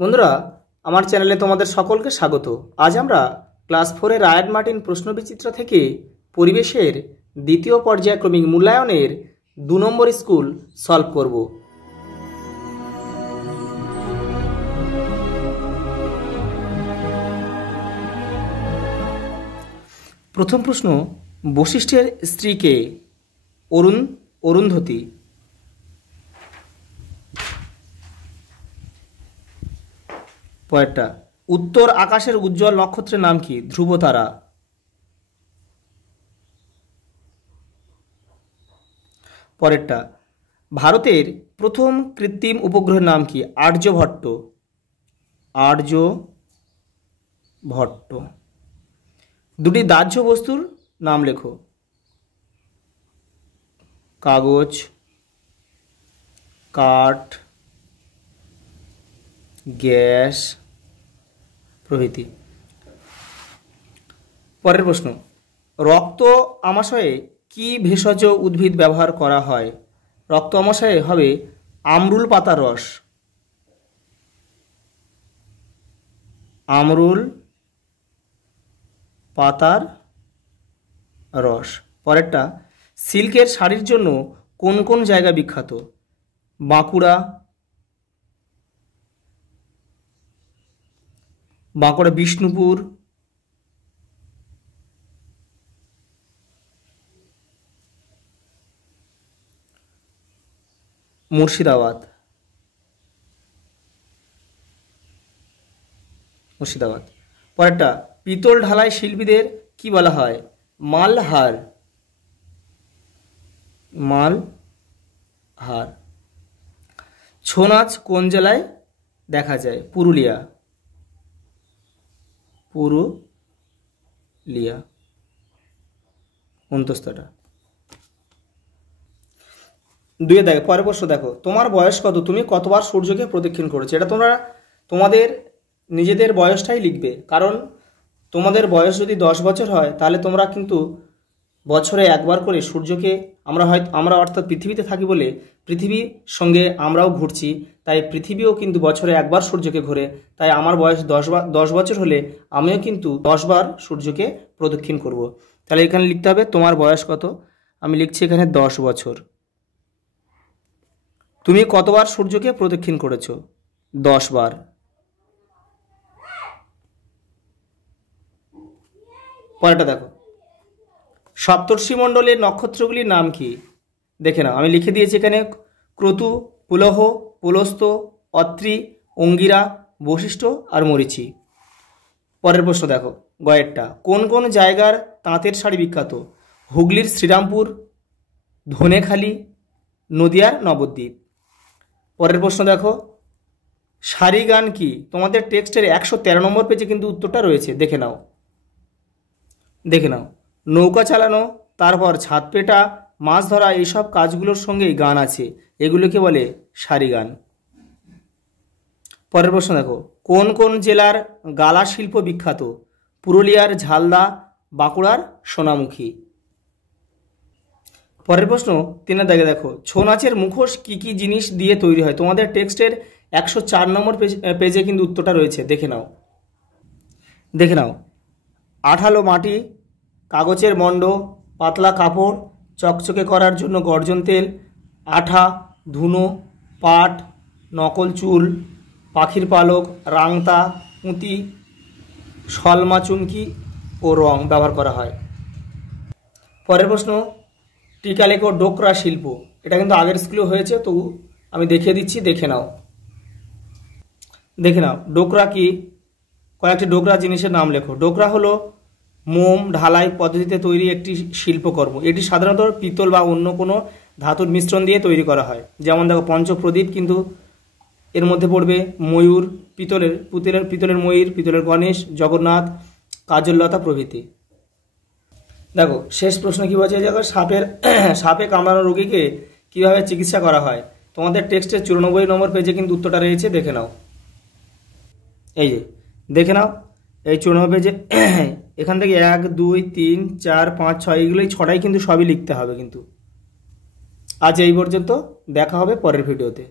বন্ধুরা, আমার চ্যানেলে তোমাদের সকলকে স্বাগত। আজ আমরা ক্লাস 4 এর রায়ান মার্টিন প্রশ্নবিচিত্রা থেকে পরিবেশের দ্বিতীয় পর্যায়ক্রমিক মূল্যায়নের 2 নম্বর স্কুল সলভ করব। প্রথম প্রশ্ন, বশিষ্ঠের স্ত্রীকে অরুন্ধতী। পরেরটা, উত্তর আকাশের উজ্জ্বল নক্ষত্রের নাম কি? ধ্রুবতারা। পরেরটা, ভারতের প্রথম কৃত্রিম উপগ্রহের নাম কি? আর্যভট্ট। আর্যভট্ট। দুটি দাহ্য বস্তুর নাম লেখো। কাগজ, কাঠ, গ্যাস প্রভৃতি। পরের প্রশ্ন, রক্ত আমাশয়ে কি ভেষজ উদ্ভিদ ব্যবহার করা হয়? রক্ত আমাশয়ে হবে আমরুল পাতার রস। আমরুল পাতার রস। পরেরটা, সিল্কের শাড়ির জন্য কোন কোন জায়গা বিখ্যাত? বাঁকুড়া, বিষ্ণুপুর, মুর্শিদাবাদ। পরেরটা, পিতল ঢালাই শিল্পীদের কি বলা হয়? মালহার। ছৌ নাচ কোন জেলায় দেখা যায়? পুরুলিয়া। অন্তস্তটা। দুয়ে দেখো, পরের প্রশ্ন দেখো, তোমার বয়স কত? তুমি কতবার সূর্যকে প্রদক্ষিণ করেছো? এটা তোমরা তোমাদের নিজেদের বয়সটাই লিখবে, কারণ তোমাদের বয়স যদি 10 বছর হয় তাহলে তোমরা কিন্তু বছরে একবার করে সূর্যকে, আমরা অর্থাৎ পৃথিবীতে থাকি বলে পৃথিবীর সঙ্গে আমরাও ঘুরছি, তাই পৃথিবীও কিন্তু বছরে একবার সূর্যকে ঘোরে। তাই আমার বয়স 10 বছর হলে আমিও কিন্তু 10 বার সূর্যকে প্রদক্ষিণ করব। তাহলে এখানে লিখতে হবে তোমার বয়স কত। আমি লিখছি এখানে 10 বছর। তুমি কতবার সূর্যকে প্রদক্ষিণ করেছো? 10 বার। পরেরটা দেখো, সপ্তর্ষি মণ্ডলের নক্ষত্রগুলির নাম কি? দেখে নাও, আমি লিখে দিয়েছি এখানে ক্রতু, পুলহ, পুলস্ত, অত্রি, অঙ্গিরা, বশিষ্ঠ আর মরীচি। পরের প্রশ্ন দেখো, গয়েরটা, কোন কোন জায়গার তাঁতের শাড়ি বিখ্যাত? হুগলির শ্রীরামপুর, ধনেখালি, নদিয়ার নবদ্বীপ। পরের প্রশ্ন দেখো, সারি গান কি? তোমাদের টেক্সটের 113 নম্বর পেজে কিন্তু উত্তরটা রয়েছে, দেখে নাও। নৌকা চালানো, তারপর ছাদ পেটা, মাছ ধরা, এইসব কাজগুলোর সঙ্গেই গান আছে, এগুলোকে বলে সারি গান। পরের প্রশ্ন দেখো, কোন কোন জেলার গালা শিল্প বিখ্যাত? পুরুলিয়ার ঝালদা, বাঁকুড়ার সোনামুখী। পরের প্রশ্ন 3 দেখো, ছৌ নাচের মুখোশ কি কি জিনিস দিয়ে তৈরি হয়? তোমাদের টেক্সটের 104 নম্বর পেজে কিন্তু উত্তরটা রয়েছে, দেখে নাও। আঠালো মাটি, কাগজের মণ্ড, পাতলা কাপড়, চকচকে করার জন্য গর্জন তেল, আঠা, ধুনো, পাট, নকল চুল, পাখির পালক, রাংতা, পুঁতি, শলমা চুমকি ও রং ব্যবহার করা হয়। পরের প্রশ্ন, টিকালেখো ডোকরা শিল্প। এটা কিন্তু আগের স্কুলে হয়েছে, তো আমি দেখিয়ে দিচ্ছি, দেখে নাও। ডোকরা কি? কয়েকটি ডোকরা জিনিসের নাম লেখো। ডোকরা হলো মোম ঢালাই পদ্ধতিতে তৈরি একটি শিল্পকর্ম। এটি সাধারণত পিতল বা অন্য কোনো ধাতুর মিশ্রণ দিয়ে তৈরি করা হয়। যেমন দেখো, পঞ্চপ্রদীপ কিন্তু এর মধ্যে পড়বে, ময়ূর, পিতলের ময়ূর, পিতলের গণেশ, জগন্নাথ, কাজললতা প্রভৃতি। দেখো, শেষ প্রশ্ন কি বলছে, দেখো, সাপে কামড়ানো রোগীকে কিভাবে চিকিৎসা করা হয়? তোমাদের টেক্সটের 94 নম্বর পেজে কিন্তু উত্তরটা রয়েছে, দেখে নাও। এই 94 পেজে এখান থেকে 1, 2, 3, 4, 5, 6 এগুলোই 6টাই কিন্তু সবই লিখতে হবে কিন্তু। আজ এই পর্যন্ত, দেখা হবে পরের ভিডিওতে।